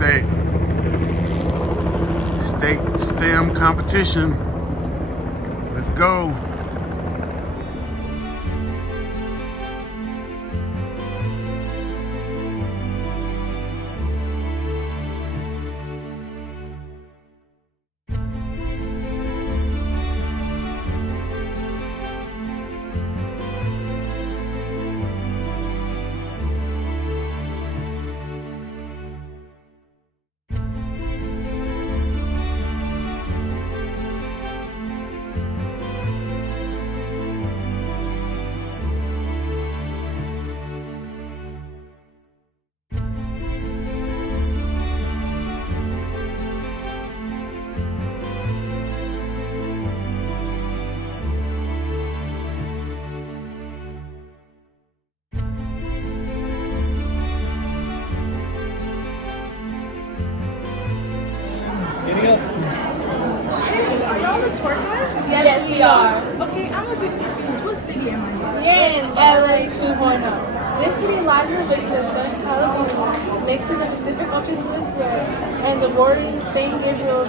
state STEM competition. Let's go. Hey, are y'all the tour guides? Yes, we are. Okay, I'm a bit confused. What city am I in? We're in LA 2.0. This city lies in the basin of Southern California, next to the Pacific Ocean to its west, and the bordering San Gabriel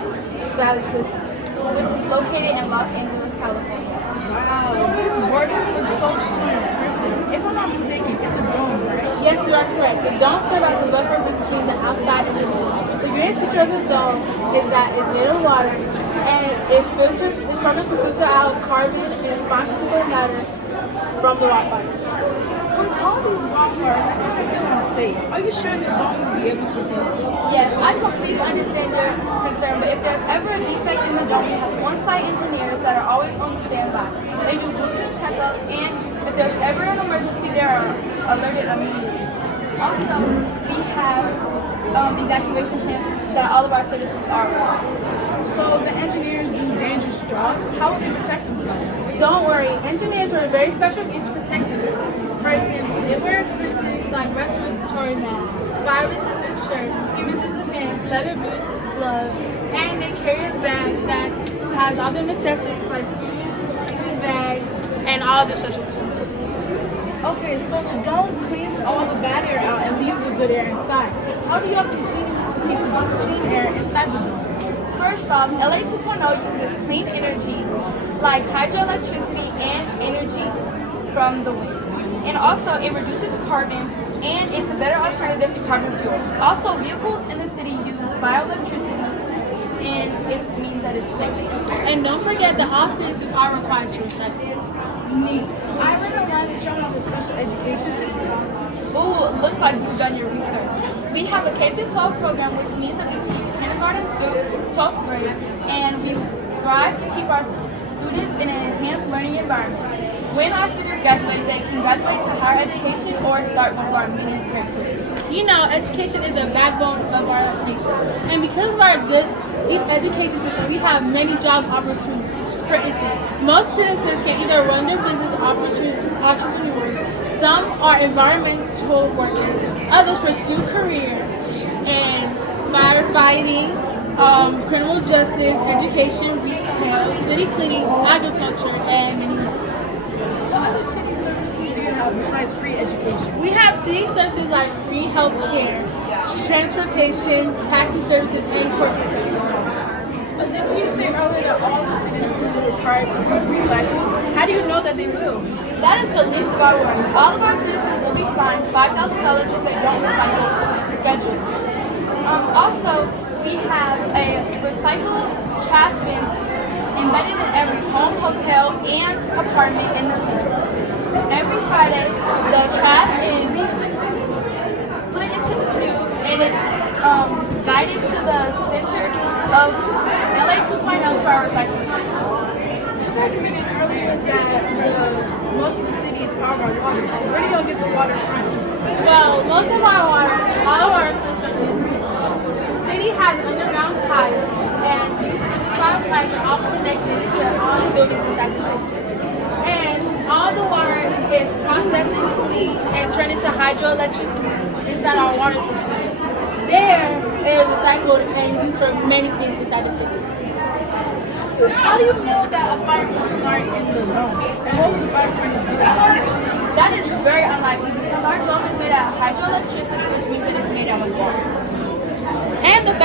Valley to its east, which is located in Los Angeles, California. Wow, this border looks so cool in person. If I'm not mistaken, it's a dome, right? Yes, you are correct. The dome serves as a buffer between the outside and the city. The greatest feature of the dome is that it's made of water, and it's programmed to filter out carbon and fine particulate matter from the wildfires. With all these wildfires, I kind of feel unsafe. Are you sure the dome will be able to work? Yes, I completely understand your concern, but if there's ever a defect in the dome, we have on-site engineers that are always on standby. They do routine checkups, and if there's ever an emergency, they are alerted immediately. Also, we have evacuation plans that all of our citizens are on. So the engineers do dangerous jobs. How will they protect themselves? Don't worry, engineers wear very special gear to protect themselves. For example, they wear equipment like respiratory masks, fire-resistant shirts, heat-resistant pants, leather boots, gloves, and they carry a bag that has all their necessities like food, sleeping bags, and all the special tools. Okay, so the dome cleans all the bad air out and leaves the good air inside. How do y'all continue to keep the clean air inside the dome? First off, LA 2.0 uses clean energy like hydroelectricity and energy from the wind. And also, it reduces carbon, and it's a better alternative to carbon fuels. Also, vehicles in the city use bioelectricity, and it means that it's plant-based. And don't forget that all citizens are required to recycle. Neat. I read online that y'all have a special education system. Ooh, looks like you've done your research. We have a K-12 program, which means that we teach kindergarten through 12th grade, and we strive to keep our students in an enhanced learning environment. When our students graduate, they can graduate to higher education or start one of our many careers. You know, education is the backbone of our nation. And because of our good education system, we have many job opportunities. For instance, most citizens can either run their business entrepreneurs, some are environmental workers, others pursue career in firefighting, criminal justice, education, retail, city cleaning, agriculture, and many more. What other city services do you have besides free education? We have city services like free health care, transportation, taxi services, and court services. But didn't you say earlier that all the citizens are required to recycle? How do you know that they will? That is the least of our worries. All of our citizens will be fined $5,000 if they don't recycle scheduled. Also, we have a recycle trash bin embedded in every home, hotel, and apartment in the city. Every Friday, the trash is put into the tube and it's guided to the center of LA 2.0 to our recycling center. You guys mentioned earlier that most of the city is powered by water. Where do y'all get the water from? Well, most of our water, all of our comes from the city. The city has underground pipes, and these underground pipes are all connected to all the buildings inside the city. And all the water is processed and cleaned and turned into hydroelectricity inside our water system. There, it is recycled and used for many things inside the city. How do you know that a fire will start in the dome? And what would the firefighters do? That is very unlikely because our dome is made out of hydroelectricity, which means it is made out of water.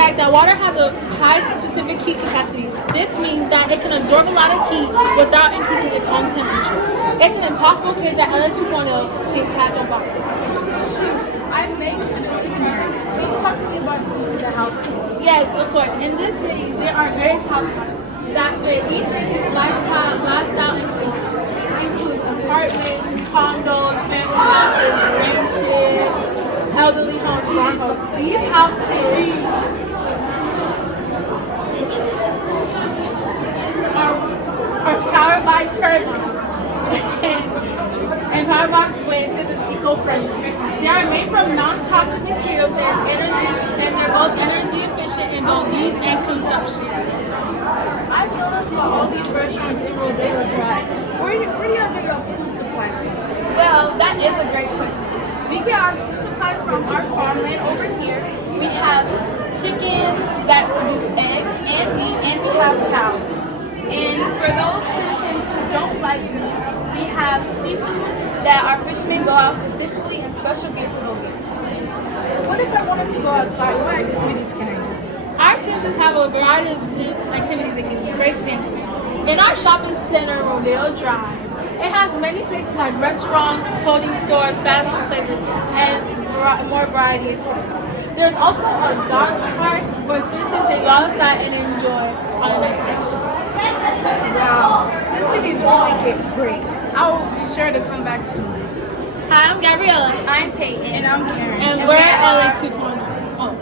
fact that water has a high specific heat capacity. This means that it can absorb a lot of heat without increasing its own temperature. It's an impossible case that LA 2.0 can catch on fire. I made it to the here. Can you talk to me about the house? Yes, of course. In this city, there are various house types that fit each city's lifestyle and theme. Includes apartments, condos, family houses, ranches, elderly homes, farm homes. These houses are powered by turbines and powered by wind systems eco-friendly. They are made from non-toxic materials and they're both energy efficient in both use and consumption. I've noticed that all these restaurants in Rodeo Drive. Where do you get your food supply from? Well, that is a great question. We get our food supply from our farmland over here. We have chickens that produce eggs and meat, and we have cows. And for those citizens who don't like meat, we have seafood that our fishermen go out specifically in special gear to go get. What if I wanted to go outside? What activities can I do? Our citizens have a variety of activities they can do. For example, in our shopping center, Rodeo Drive, it has many places like restaurants, clothing stores, fast food places, and more variety of activities. There's also a dog park where citizens can go outside and enjoy on a nice day. Wow, this city is really great. I will be sure to come back soon. Hi, I'm Gabriella. I'm Peyton. And I'm Karen. And we're at LA 2.0. Oh.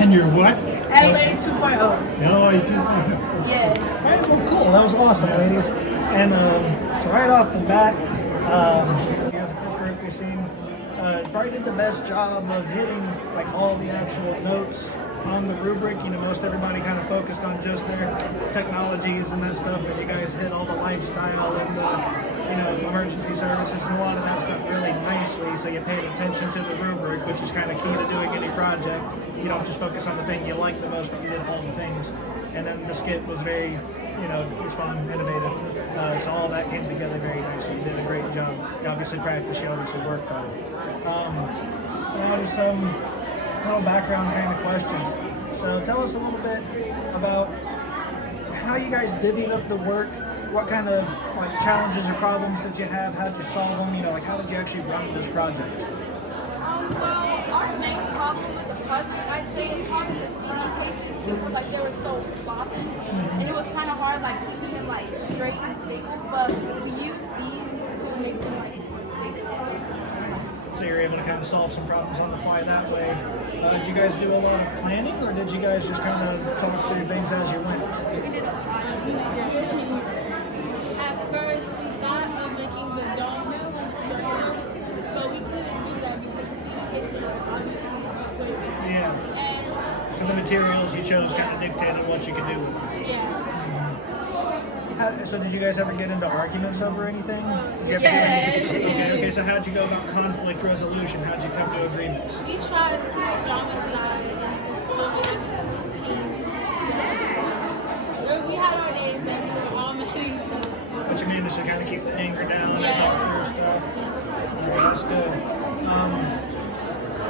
And you're what? LA 2.0. LA 2.0. Yes. All right, well, cool. That was awesome, ladies. And so right off the bat, you have the fifth group you've seen. Probably did the best job of hitting like all the actual notes on the rubric. You know, most everybody kind of focused on just their technologies and that stuff, but you guys hit all the lifestyle and the emergency services and a lot of that stuff really nicely. So you paid attention to the rubric, which is kind of key to doing any project. You don't just focus on the thing you like the most, but you did all the things. And then the skit was very, it was fun, innovative. So all that came together very nicely. You did a great job. You obviously practiced, you obviously worked on it. So now just some little background kind of questions. So tell us a little bit about how you guys divvied up the work. What kind of like challenges or problems did you have? How did you solve them? How did you actually run this project? Well, our main problem with the project, I'd say, is probably the CD cases because like they were so sloppy, and it was kind of hard like keeping them like straight and stable. But we used these to make them like more stable. So you're able to kind of solve some problems on the fly that way. Did you guys do a lot of planning, or did you guys just kind of talk through things as you went? We did a lot. At first, we thought of making the dome circular, but we couldn't do that because the CD cases were obviously squares. Yeah. And So the materials you chose kind of dictated what you could do with it. yeah. So did you guys ever get into arguments over anything? Did you ever okay, so how'd you go about conflict resolution? How'd you come to agreements? We tried to keep the drama aside and just come in as a team. We had our days that we were all mad at each other. But you managed to kind of keep the anger down and talk through stuff. Yeah, that's good.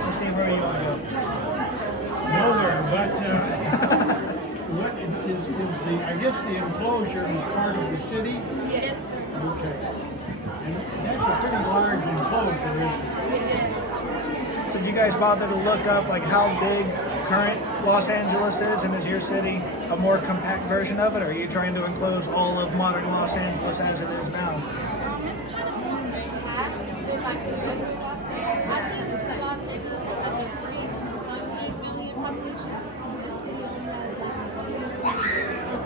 So Steve, where are you going to go? Nowhere, but what is the, I guess the enclosure is part of the city? Yes, sir. Okay. And that's a pretty large enclosure, isn't it? So did you guys bother to look up like how big current Los Angeles is, and is your city a more compact version of it, or are you trying to enclose all of modern Los Angeles as it is now? It's kind of more compact than like the regular Los Angeles. I think Los Angeles has like a 300 million population. This city only has like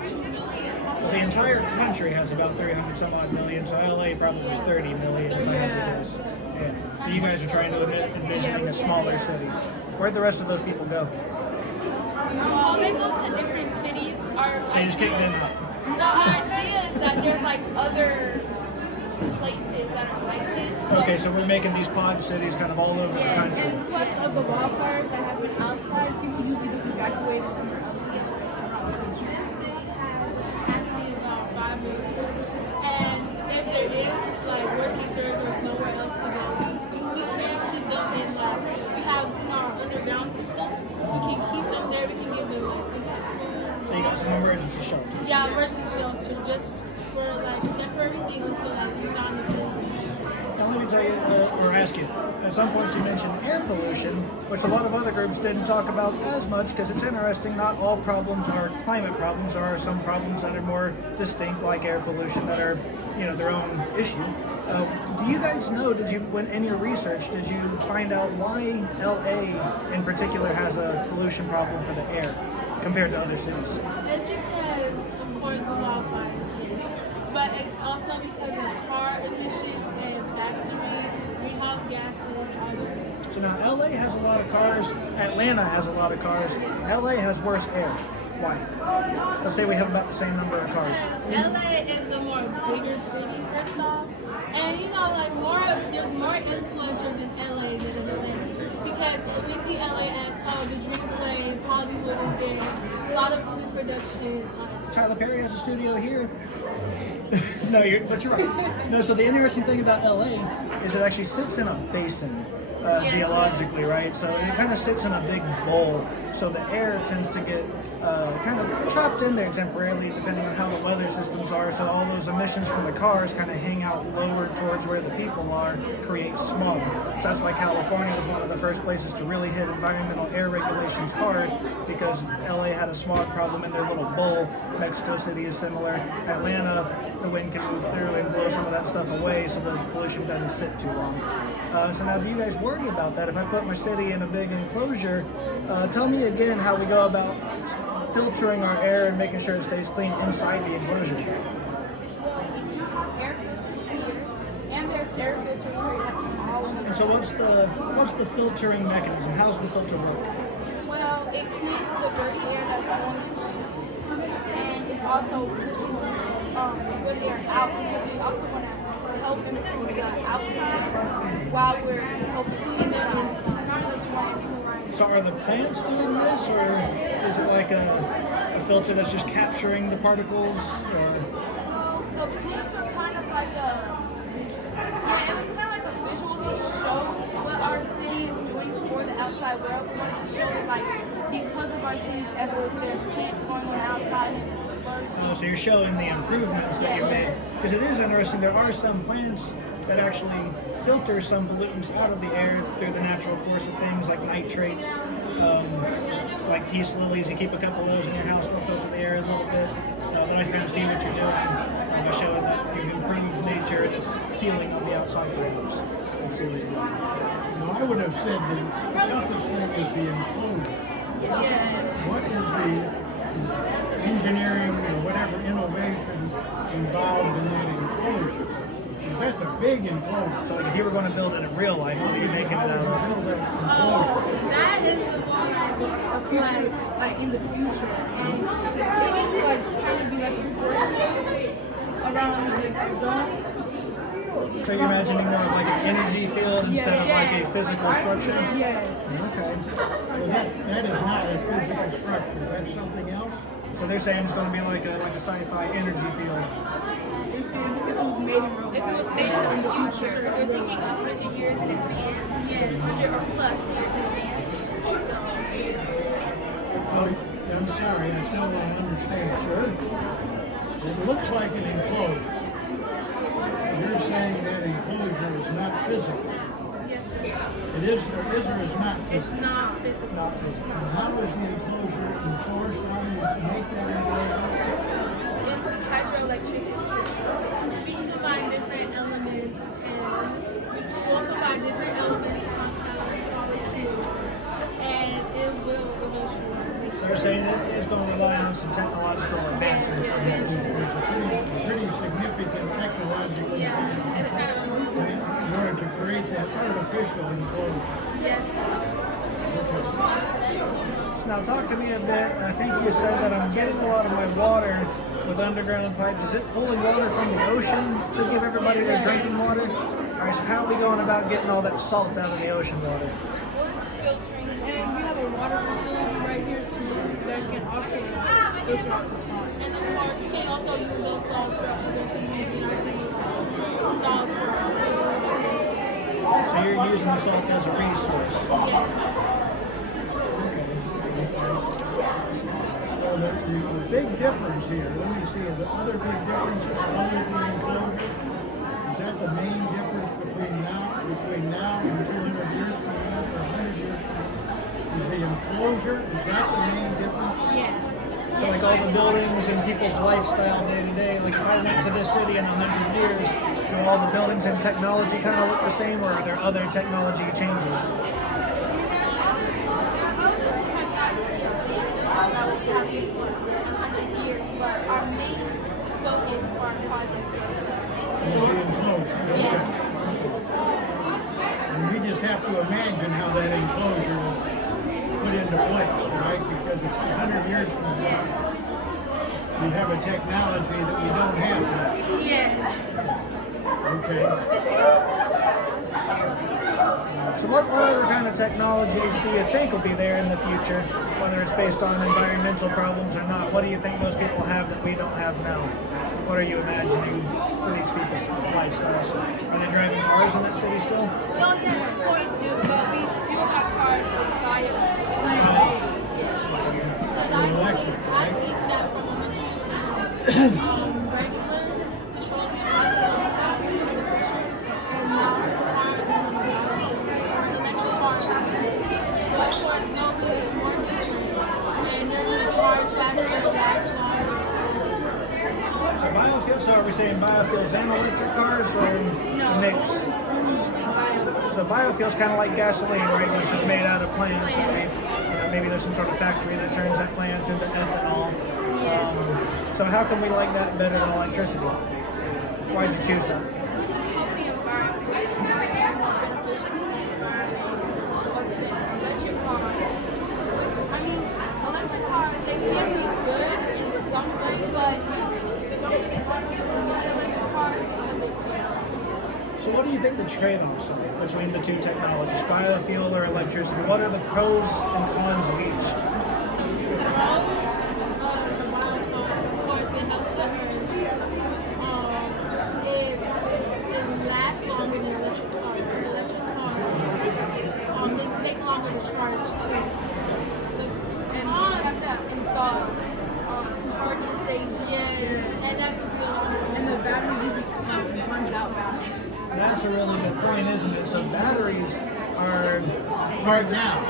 2 million population. The entire country has about 300 some odd million, so LA probably 30 million. If I had to guess. Yeah. So you guys are trying to envisioning a smaller city. Where'd the rest of those people go? Well, they go to different cities. So you just kicked them out. No, our idea is that there's like other places that are like this. Okay, so we're making these pod cities kind of all over the country. And plus of the wildfires that happen outside, people usually just evacuated somewhere else. This city has a capacity of about 5 million. And if there is, like, worst case scenario, there's nowhere else to go. We can keep them in, like, we have our underground system. We can ask you, at some points you mentioned air pollution, which a lot of other groups didn't talk about as much because it's interesting. Not all problems are climate problems. There are some problems that are more distinct, like air pollution, that are, their own issue. Do you guys know, when in your research, did you find out why LA in particular has a pollution problem for the air compared to other cities? It's because, of course, the wildfires hit, but it's also because of car emissions and factory greenhouse gases. All this. So now LA has a lot of cars, Atlanta has a lot of cars, LA has worse air. Why? Let's say we have about the same number of cars. Because LA is a more bigger city, first off, and there's more influencers in LA than in Atlanta. Because we see LA as the dream place, Hollywood is there, there's a lot of movie productions. Tyler Perry has a studio here. No, but you're right. No, so the interesting thing about LA is it actually sits in a basin. Geologically, right? So it kind of sits in a big bowl, so the air tends to get kind of trapped in there temporarily, depending on how the weather systems are. So all those emissions from the cars kind of hang out lower towards where the people are, create smog. So that's why California was one of the first places to really hit environmental air regulations hard, because LA had a smog problem in their little bowl. Mexico City is similar. Atlanta, the wind can move through and blow some of that stuff away, so the pollution doesn't sit too long. So now, do you guys worry about that? If I put my city in a big enclosure, tell me again how we go about filtering our air and making sure it stays clean inside the enclosure. Well, we do have air filters here, and there's air filters all in the. And so what's the filtering mechanism? How's the filter work? Well, it cleans the dirty air that's going into, and it's also pushing good air out, because we also want to help improve the outside while we're cleaning the inside, because we want to improve our So are the plants doing this, or is it like a filter that's just capturing the particles? Or? The plants are kind of like it was kind of like a visual to show what our city is doing for the outside world. We wanted to show that, because of our city's efforts, there's plants going on outside and it's flourishing. So you're showing the improvements that you made. Because it is interesting, there are some plants that actually filter some pollutants out of the air through the natural course of things, like nitrates, like peace lilies. You keep a couple of those in your house, they'll filter the air a little bit. But I kind of see what you're doing by showing that you've improved nature and it's healing on the outside of the house. Absolutely. Now, I would have said the toughest thing is the enclosure. Yes. What is the engineering or whatever innovation involved in that enclosure? Because that's a big enclosure. So like if you were going to build it in real life, what are you making it out of? That is a future, in the future. And it needs to kind of be like a forest around the dome. So you're imagining more of like an energy field instead of like a physical structure? Yes. Okay. Well, that is not a physical structure. That's something else. So they're saying it's going to be like a sci-fi energy field. If it was made in real life. If it was made in the future, they're thinking 100 years in advance. Yes, 100 or plus years in advance. I'm sorry, I still don't understand. Sure. It looks like an enclosure. You're saying that enclosure is not physical. Yes, sir. It is or is not It's physical. not physical. How is the enclosure enforced? How do you make that enclosure? It's hydroelectricity. We combine different elements, and we will combine different elements and it will eventually. So you're saying it is going to rely on some technological advancements. There's a pretty significant technological advancement It's kind of in order to create that artificial enclosure. yes. Now talk to me a bit. I think you said that I'm getting a lot of my water with underground pipes. Is it pulling water from the ocean to give everybody their drinking water? All right, so how are we going about getting all that salt out of the ocean water? Well, it's filtering. And we have a water facility right here too that can also filter out the salt. And of course, we can also use those salts for other things in our city. Salt for food. So you're using the salt as a resource. Yes. Well, the big difference here, let me see, the other big difference is other than enclosure. Is that the main difference between between now and 200 years from now or 100 years from now? Is the enclosure, is that the main difference? Yeah. So like all the buildings and people's lifestyle day to day, like if I went to this city in 100 years, do all the buildings and technology kind of look the same, or are there other technology changes? That will have been for 100 years, but our main focus for our project Is the enclosure? yes. And we just have to imagine how that enclosure is put into place, right? Because it's 100 years from now, we have a technology that we don't have now. Yes. Okay. So what other kind of technologies do you think will be there in the future, whether it's based on environmental problems or not? What do you think those people have that we don't have now? What are you imagining for these people's lifestyles? Are they driving cars in that city still? Don't always do, but we fuel our cars with biofuels. Because I think that from a regular petroleum, and now cars and electric cars. Electric cars go with more different, and they're going to charge faster, last longer. So biofuels, so are we saying biofuels and electric cars or mix? Only biofuels. So biofuels kind of like gasoline, right? Which is made out of plants. So maybe there's some sort of factory that turns that plant into ethanol. So how can we like that better than electricity? Why'd you choose that? It's just help the environment. It's more beneficial to the environment than electric cars. Which, I mean, electric cars, they can be good in some way, but don't get me wrong, electric cars because they can. So what do you think the trade-offs are between the two technologies, biofuel or electricity? What are the pros and cons of each? It helps the earth. It lasts longer than electric cars. Because electric cars, they take longer to charge too. And you have to install charging stations, and that could be a lot. And the battery usually runs out faster. That's a really good point, isn't it? So batteries are, Right now,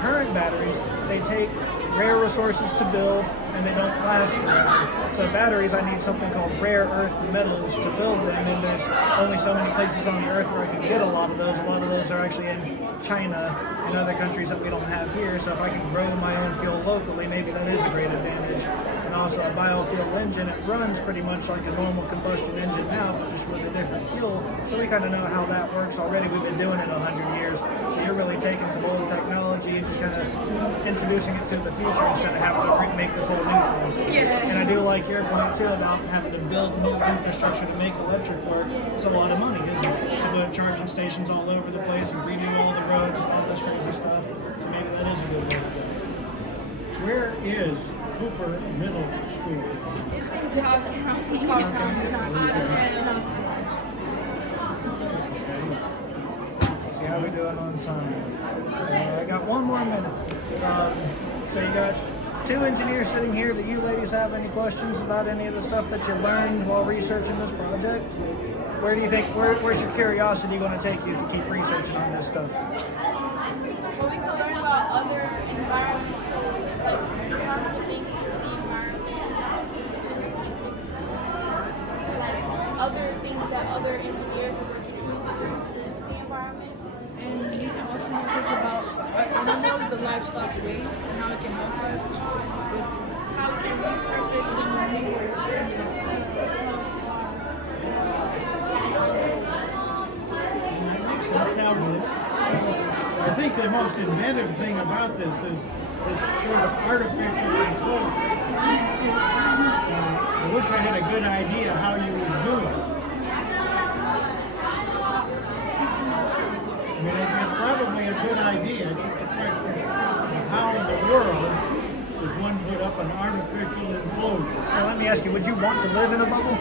current batteries, they take rare resources to build and they don't last forever. So batteries, I need something called rare earth metals to build them, and there's only so many places on the earth where I can get a lot of those. A lot of those are actually in China and other countries that we don't have here. So if I can grow my own fuel locally, maybe that is a great advantage. And also a biofuel engine, it runs pretty much like a normal combustion engine now, but just with a different fuel. So we kind of know how that works already. We've been doing it 100 years. So you're really taking some old technology and just kind of introducing it to the future instead of having to make this whole new thing. Yeah. And I do like your point too about having to build new infrastructure to make electric work. It's a lot of money, isn't it? To put charging stations all over the place and redo all the roads and all this crazy stuff. So maybe that is a good way to do it. where is Cooper Middle School? It's in Cobb County. See how we doing on time. I got one more minute. So you got two engineers sitting here. Do you ladies have any questions about any of the stuff that you learned while researching this project? Where do you think, where's your curiosity going to take you if you keep researching on this stuff? Well, we can learn about other environmental, like, harmful things to the environment, like other things that other engineers are working on to improve the environment. And we can also think about animals, the livestock waste, and how it can help us with How we can repurpose the manure. I think the most inventive thing about this is this sort of artificial control. I wish I had a good idea how you would do it. I mean, it's probably a good idea. It's just a question of how in the world does one put up an artificial enclosure? Now let me ask you, would you want to live in a bubble?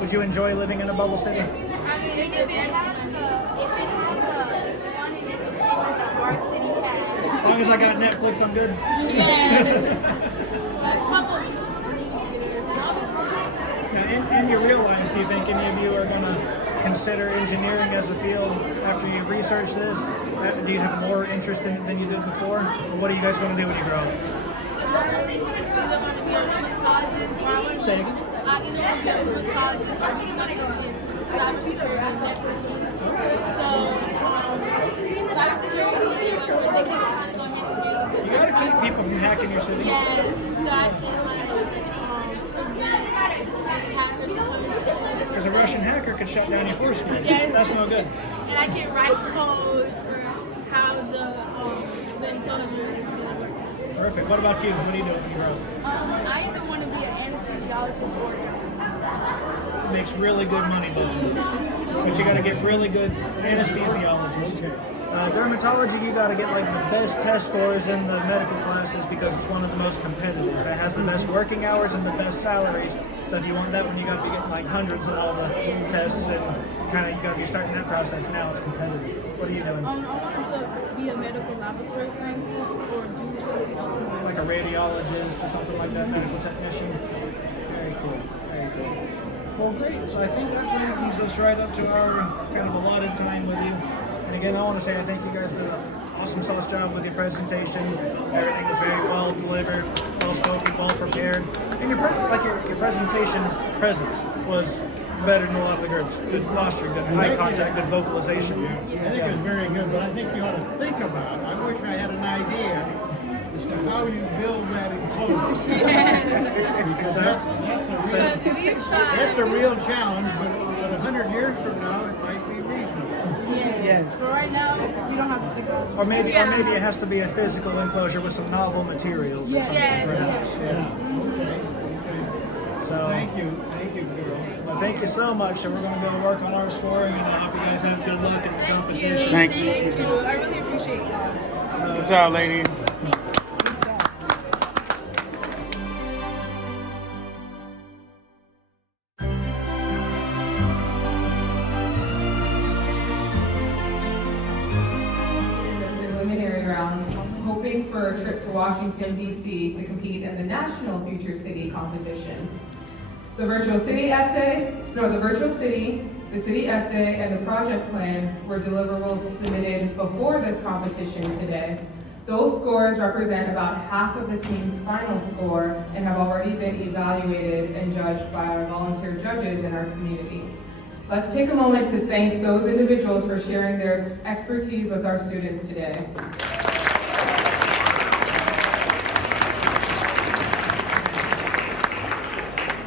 Would you enjoy living in a bubble city? I mean, if it had the fun and entertainment that our city has. As long as I got Netflix, I'm good. Like a couple movie theaters and other Now, in your real lives, do you think any of you are going to consider engineering as a field after you research this? Do you have more interest in it than you did before? Or what are you guys going to do when you grow up? I either want to be a rheumatologist or I either want to be a rheumatologist or do something in cybersecurity and networking. So, cybersecurity, they can kind of go hand in hand with this. You got to keep people from hacking your city. Yes, so I can prevent hackers from coming to cities. Because a Russian hacker could shut down your force field. Yes. That's no good. And I can write code for how the enclosure is going to work. Perfect. What about you? What do you do when you grow up? I either want to be an anesthesiologist or a dermatologist. Makes really good money, both of those. But you got to get really good anesthesiologists. Dermatology, you got to get like the best test scores in the medical classes because it's one of the most competitive. It has the best working hours and the best salaries. So if you want that one, you got to be getting like hundreds of all the tests and kind of you got to be starting that process now. It's competitive. What are you doing? I want to be a medical laboratory scientist or do something else. Like a radiologist or something like that, medical technician. Very cool. Very cool. Well, great. So I think that brings us right up to our kind of allotted time with you. And again, I want to say I think you guys did an awesome sauce job with your presentation. Everything was very well delivered, well spoken, well prepared. And your presentation presence was better than a lot of the groups. Good posture, good eye contact, good vocalization. I think it was very good, but I think you ought to think about it. I wish I had an idea as to how you build that enclosure. Because that's a real challenge, but 100 years from now it might be reasonable. Yes. So right now, we don't have the technology. Or maybe it has to be a physical enclosure with some novel materials. Or something. Okay. So Thank you, girl. well, thank you so much. And we're going to go work on our scoring, and I hope you guys have good luck in the competition. Thank you. Thank you. I really appreciate it. Good job, ladies. Preliminary rounds, hoping for a trip to Washington, D.C. to compete in the National Future City competition. The virtual city, the city essay, and the project plan were deliverables submitted before this competition today. Those scores represent about half of the team's final score and have already been evaluated and judged by our volunteer judges in our community. Let's take a moment to thank those individuals for sharing their expertise with our students today.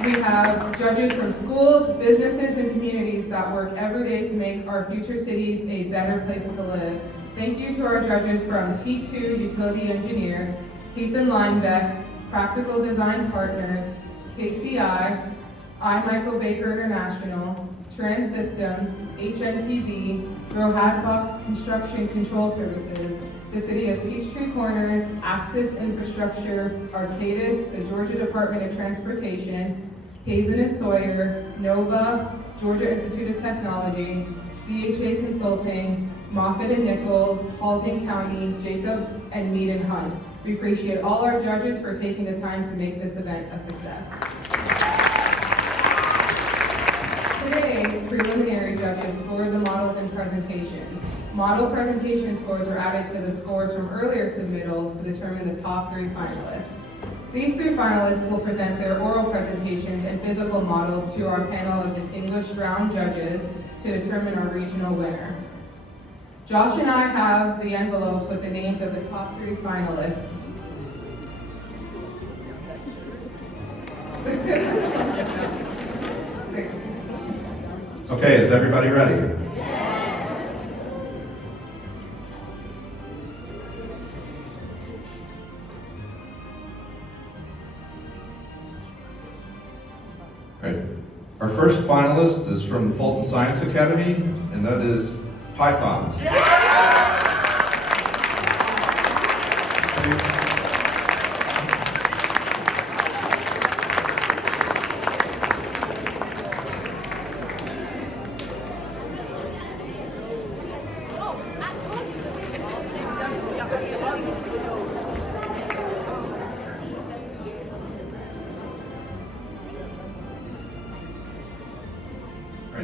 We have judges from schools, businesses, and communities that work every day to make our future cities a better place to live. Thank you to our judges from T2 Utility Engineers, Heath and Linebeck, Practical Design Partners, KCI, Michael Baker International, Trans Systems, HNTV, Rohatbox Construction Control Services, the City of Peachtree Corners, Axis Infrastructure, Arcadis, the Georgia Department of Transportation, Hazen and Sawyer, Nova, Georgia Institute of Technology, CHA Consulting, Moffitt and Nichol, Paulding County, Jacobs, and Mead and Hunt. We appreciate all our judges for taking the time to make this event a success. Today, preliminary judges scored the models and presentations. Model presentation scores were added to the scores from earlier submittals to determine the top 3 finalists. These 3 finalists will present their oral presentations and physical models to our panel of distinguished round judges to determine our regional winner. Josh and I have the envelopes with the names of the top 3 finalists. Okay, is everybody ready? All right. Our first finalist is from the Fulton Science Academy, and that is Pythons.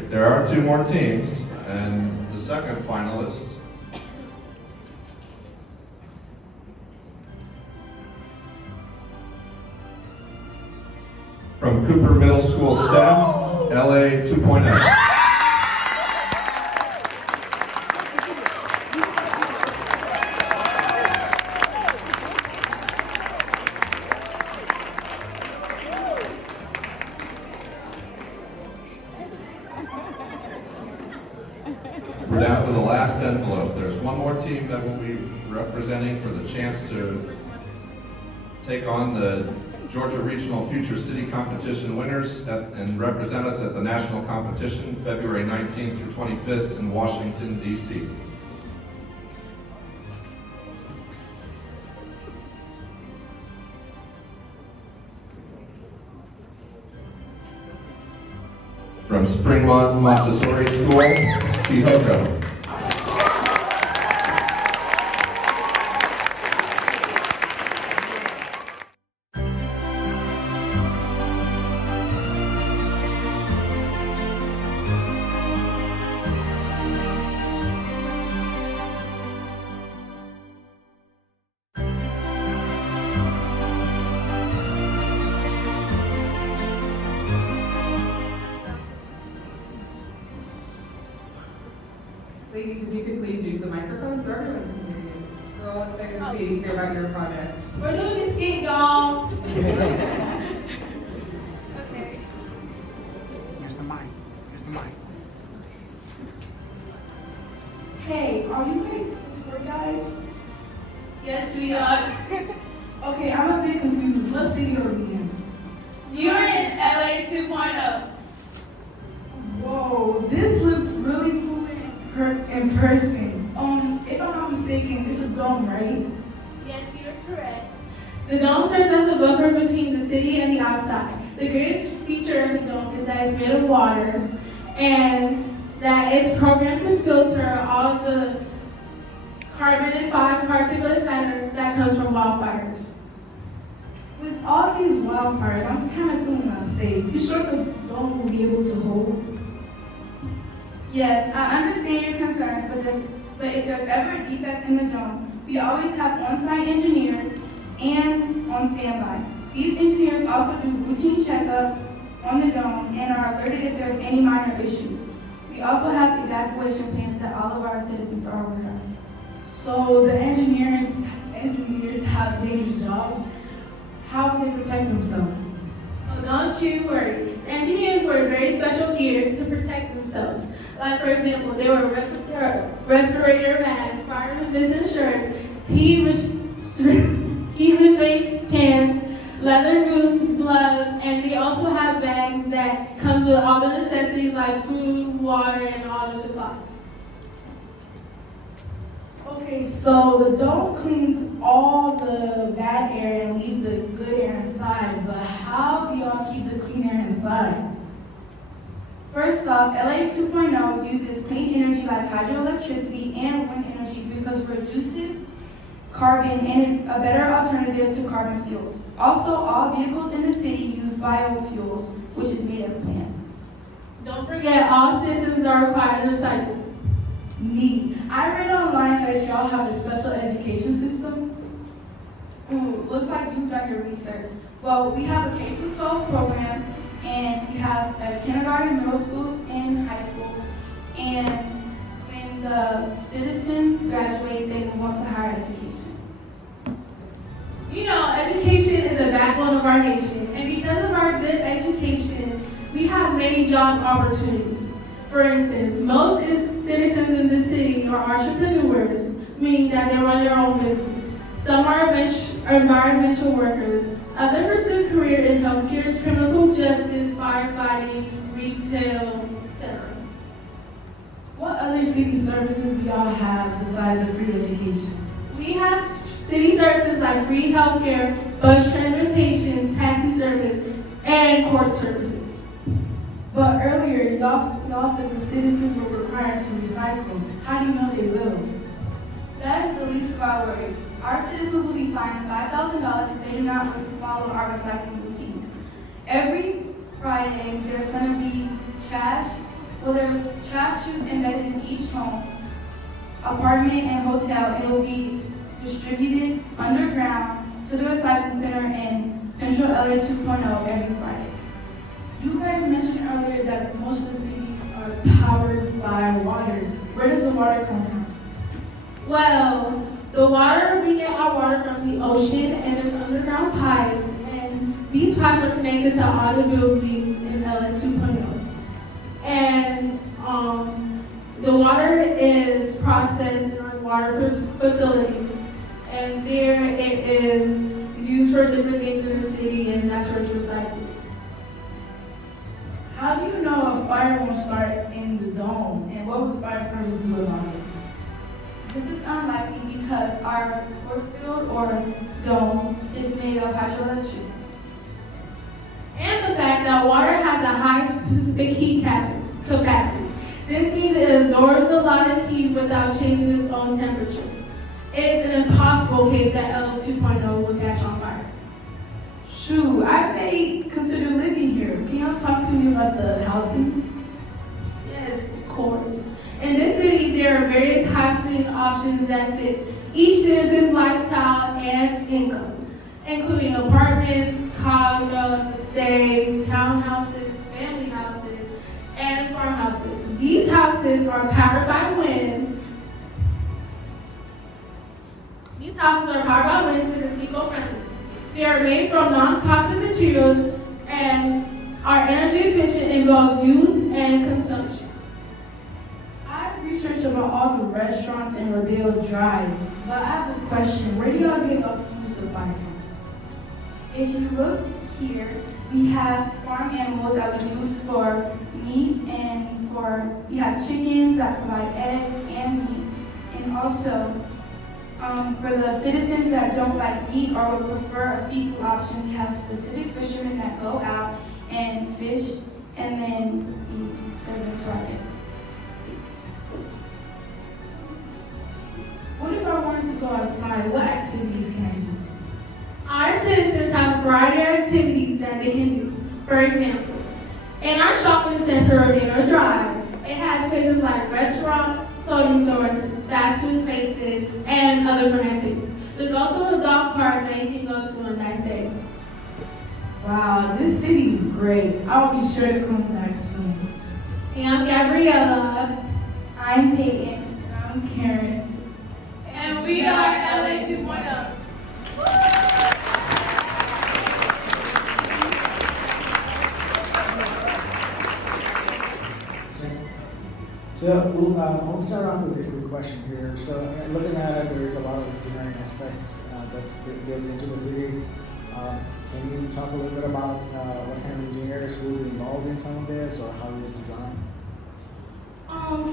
Great. There are 2 more teams, and the second finalist from Cooper Middle School STEM, LA 2.0. We're down to the last envelope. There's one more team that will be representing for the chance to take on the Georgia Regional Future City Competition winners and represent us at the national competition February 19th through 25th in Washington, D.C. From Springmont Montessori School, Chihoko. Ladies, if you could please use the microphone so everyone can hear you. We're all excited to hear about your project. We're doing the skate, y'all. Okay. Here's the mic. Here's the mic. Hey, are you guys tour guides? Yes, we are. Okay, I'm a bit confused. What city are we in? You're in LA 2.0. Whoa, this looks really cool in person. If I'm not mistaken, it's a dome, right? Yes, you're correct. The dome serves as a buffer between the city and the outside. The greatest feature of the dome is that it's made of water and that it's programmed to filter all the carbon and fine particulate matter that comes from wildfires. With all these wildfires, I'm kind of feeling unsafe. You sure the dome will be able to hold? Yes, I understand your concerns, but if there's ever a defect in the dome, we always have on-site engineers and on standby. These engineers also do routine checkups on the dome and are alerted if there's any minor issues. We also have evacuation plans that all of our citizens are aware of. So the engineers have dangerous jobs. How will they protect themselves? Oh, don't you worry. The engineers wear very special gears to protect themselves. Like, for example, they wear respirator masks, fire-resistant shirts, heat restraint pants, leather boots, gloves, and they also have bags that come with all the necessities like food, water, and all the supplies. Okay, so the dome cleans all the bad air and leaves the good air inside, but how do y'all keep the clean air inside? First off, LA 2.0 uses clean energy like hydroelectricity and wind energy because it reduces carbon and it's a better alternative to carbon fuels. Also, all vehicles in the city use biofuels, which is made of plants. Don't forget, all citizens are required to recycle. Neat. I read online that y'all have a special education system. Ooh, looks like you've done your research. Well, we have a K-12 program, and we have a kindergarten, middle school, and high school. And when the citizens graduate, they move on to higher education. You know, education is the backbone of our nation, and because of our good education, we have many job opportunities. For instance, most citizens in the city are entrepreneurs, meaning that they run their own business. Some are environmental workers. Others pursue career in healthcare, criminal justice, firefighting, retail, etc. What other city services do y'all have besides a free education? We have city services like free healthcare, bus transportation, taxi service, and court services. But earlier, y'all said the citizens were required to recycle. How do you know they will? That is the least of our worries. Our citizens will be fined $5,000 if they do not follow our recycling routine. Every Friday, there's going to be trash Well, there was trash chutes embedded in each home, apartment, and hotel. It will be distributed underground to the recycling center in Central LA 2.0 every Friday. You guys mentioned earlier that most of the cities are powered by water. Where does the water come from? Well, we get our water from the ocean and there's underground pipes, and these pipes are connected to all the buildings in LA 2.0. And the water is processed in our water facility, and there it is used for different things in the city, and that's where it's recycled. How do you know a fire won't start in the dome? And what would firefighters do about it? This is unlikely because our force field or dome is made of hydroelectricity. And the fact that water has a high specific heat capacity. This means it absorbs a lot of heat without changing its own temperature. It's an impossible case that LM 2.0 will catch on fire. Shoot, I may consider living here. Can y'all talk to me about the housing? Yes, of course. In this city, there are various housing options that fit each citizen's lifestyle and income, including apartments, condos, estates, townhouses, family houses, and farmhouses. These houses are powered by wind. These houses are powered by wind since it's eco-friendly. They are made from non-toxic materials and are energy efficient in both use and consumption. I've researched about all the restaurants in Rodeo Drive, but I have a question. Where do y'all get the food supply from? If you look here, we have farm animals that we use for meat and we have chickens that provide eggs and meat. And also, for the citizens that don't like meat or would prefer a seafood option, we have specific fishermen that go out and fish and then we serve them to our guests. What if I wanted to go outside? What activities can I do? Our citizens have a variety of activities that they can do. For example, in our shopping center, Rodeo Drive, it has places like restaurants, clothing stores, fast food places, and other fun activities. There's also a dog park that you can go to on a nice day. Wow, this city is great. I'll be sure to come back soon. Hey, I'm Gabriella. I'm Peyton. I'm Karen. And we are LA 2.0. So I'll start off with a quick question here. So looking at it, there's a lot of engineering aspects that's built into the city. Can you talk a little bit about what kind of engineers will be involved in some of this, or how it's designed?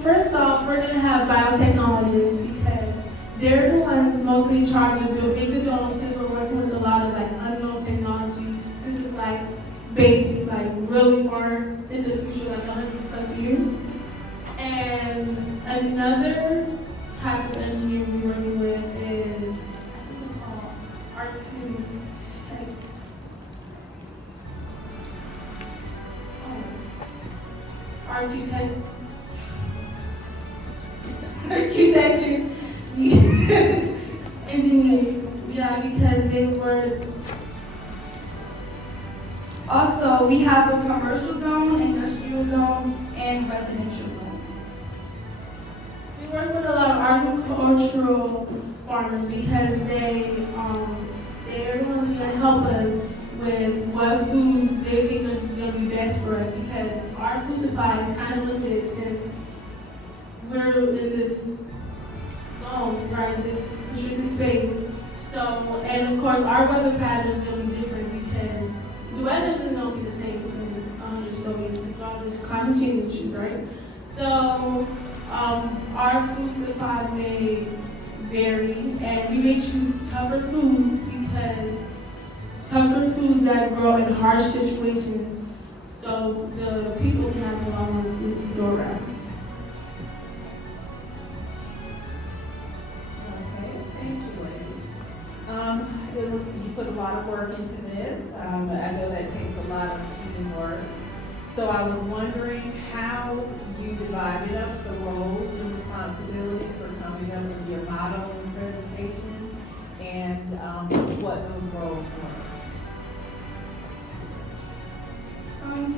First off, we're going to have biotechnologists because they're the ones mostly in charge of building the dome, since we're working with a lot of unknown technology, since it's based really far into the future, 100+ years. And another type of engineer we're working with is, I think they're called architecture engineers. Yeah, because they were. Also, we have a commercial zone, industrial zone, and residential zone. We work with a lot of agricultural farmers because they're the ones that help us with what foods they think is going to be best for us, because our food supply is kind of limited since we're in this this restricted space. So, and of course, our weather pattern is going to be different because the weather isn't going to be the same in 100 so years. It's all this climate change issue, right? So, our food supply may vary, and we may choose tougher foods because tougher foods that grow in harsh situations, so the people can have a lot more food to go around. Okay, thank you, ladies. You put a lot of work into this. I know that takes a lot of teamwork. So I was wondering how you divided up the roles and responsibilities for coming up with your model and presentation, and what those roles were.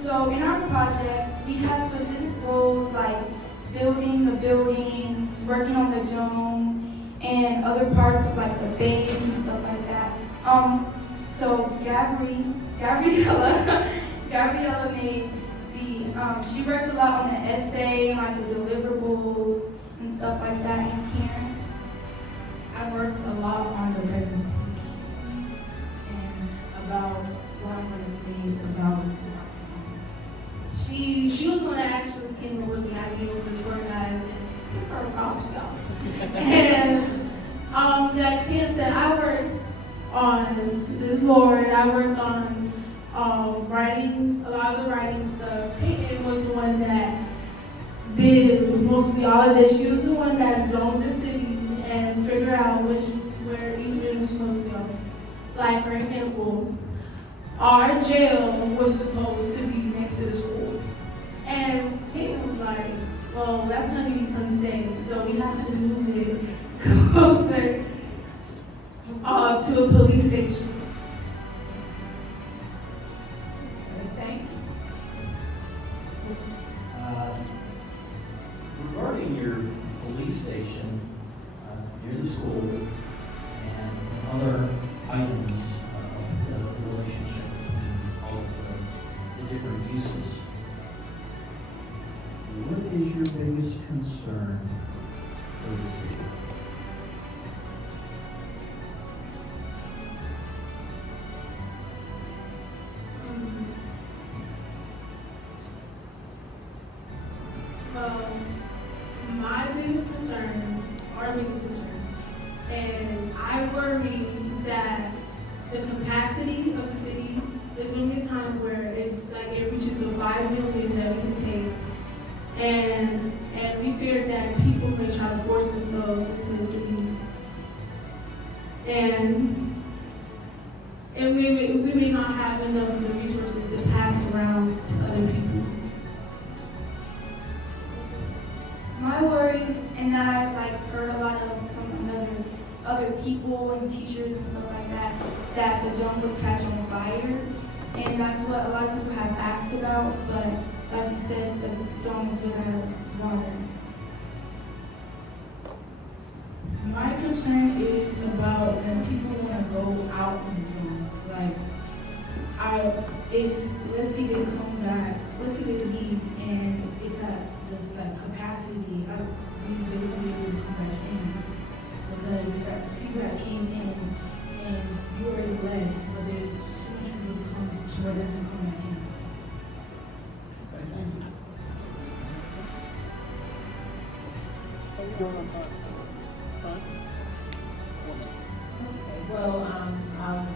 So in our projects, we had specific roles like building the buildings, working on the dome, and other parts of like the base and stuff like that. So Gabriella made she worked a lot on the essay and like the deliverables and stuff like that. And Karen, I worked a lot on the presentation and about what I'm going to say about. She was the one that actually came up with the idea of the tour guide and her problem stuff. And like Pia said, I worked on this board. I worked on writing, a lot of the writing stuff. Peyton was the one that did mostly all of this. She was the one that zoned the city and figured out where each unit was supposed to go. Like, for example, our jail was supposed to be next to the school. And Peyton was like, well, that's going to be unsafe, so we had to move it closer to a police station. Thank you. Regarding your police station near the school and other items of the relationship between all of the different uses, what is your biggest concern for the city? My biggest concern, our biggest concern, is I worry that the capacity of the city is going to be a time where it reaches the 5 million that we can take, and we fear that people may try to force themselves into the city, and we may not have enough of the resources to pass around to other people. my worries, and that I've heard a lot of from other people and teachers and stuff like that, that the dome would catch on fire, and that's what a lot of people have asked about. But like you said, the dome is good at water. My concern is about when people want to go out and if let's say they come back, let's say they leave and it's at this capacity, they would be able to come back in because it's people that came in and you already left, but there's so much people to come for them to come back in. How you doing on time? Well, I'll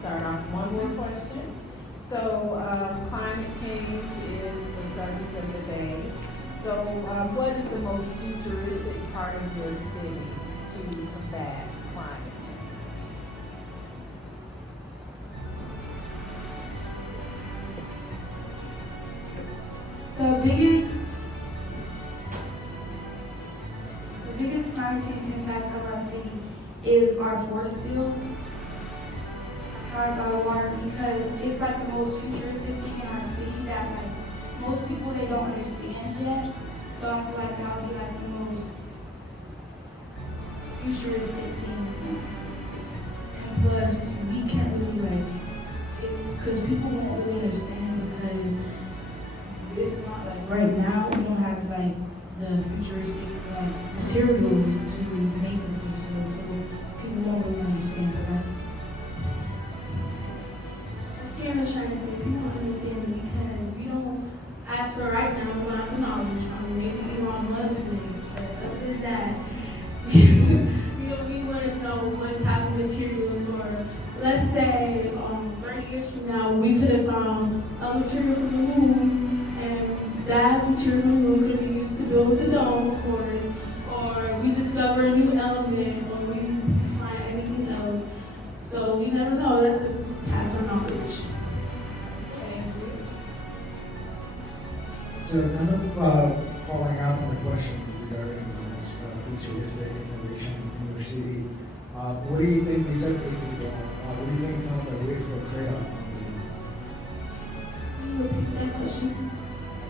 start off one more question. So, climate change is the subject of the day. So, what is the most futuristic part of your city to combat climate change? The biggest climate change impact of our city is our force field. About water because it's the most futuristic thing in our city that most people they don't understand yet. So I feel like that would be the most futuristic thing in our city. And plus, we can't really it's because people won't really understand because it's not right now we don't have the futuristic materials to make the food, so people won't really understand. But I'm trying to say people don't understand it because we don't ask for right now, we don't have the knowledge. Maybe Elon Musk but other than that, we wouldn't know what type of materials, or let's say 30 years from now we could have found a material from the moon, and that material from the moon could be used to build the dome, of course, or we discover a new element, or we find anything else. So we never know. That's just pass our knowledge. So kind of following up on the question regarding futuristic innovation in your city, what do you think, you said it's what do you think some of the risks or trade-off? Repeat that question.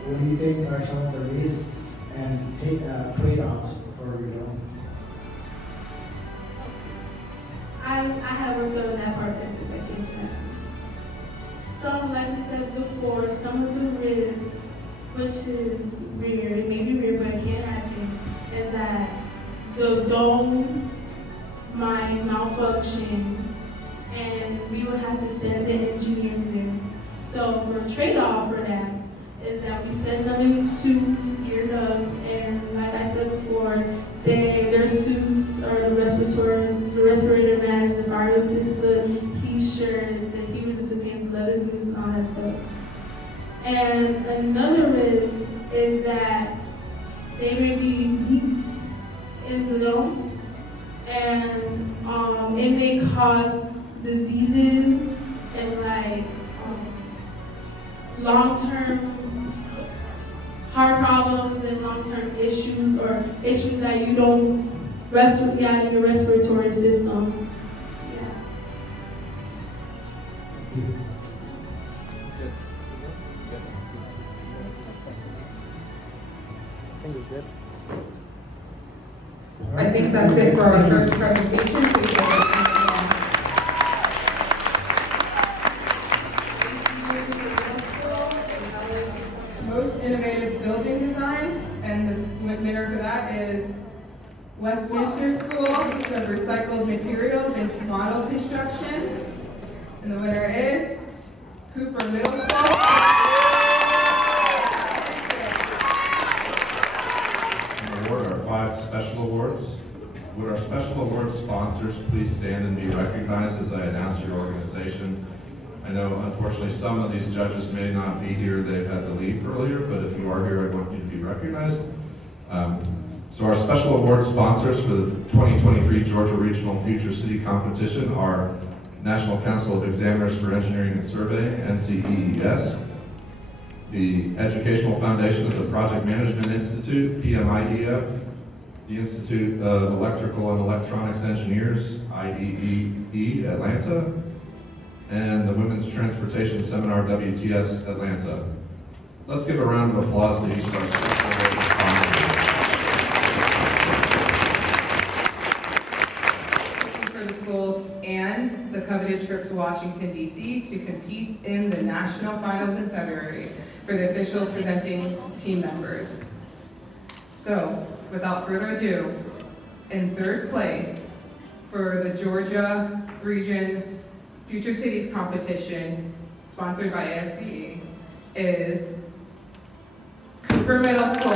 What do you think are some of the risks and trade-offs for I have worked on that part as a second term. Some, like we said before, some of the risks, which is weird, it may be weird, but it can happen, is that the dome might malfunction and we would have to send the engineers in. So for a trade-off for that is that we send them in suits, geared up, and like I said before, their suits are the respirator masks, the viruses, the heat shirt, the heat resistant pants, leather boots, and all that stuff. And another risk is that there may be leaks in the dome, and it may cause diseases and like long-term heart problems and long-term issues or issues that you don't in your respiratory system. Yeah. I think that's it for our first presentation. Please give us a most innovative building design, and this winner for that is Westminster School of Recycled Materials and Model Construction, and the winner is Cooper Middle School. Award our 5 special awards. Would our special award sponsors please stand and be recognized as I announce your organization? I know, unfortunately, some of these judges may not be here. They've had to leave earlier, but if you are here, I want you to be recognized. So our special award sponsors for the 2023 Georgia Regional Future City Competition are National Council of Examiners for Engineering and Surveying, NCEES, the Educational Foundation of the Project Management Institute, PMIDF, the Institute of Electrical and Electronics Engineers, IEEE, Atlanta, and the Women's Transportation Seminar, WTS, Atlanta. Let's give a round of applause to each of our special award sponsors. For the school and the coveted trip to Washington, D.C. to compete in the national finals in February for the official presenting team members. So, without further ado, in third place for the Georgia Region Future Cities competition, sponsored by S.T.E.M, is Cooper Middle School.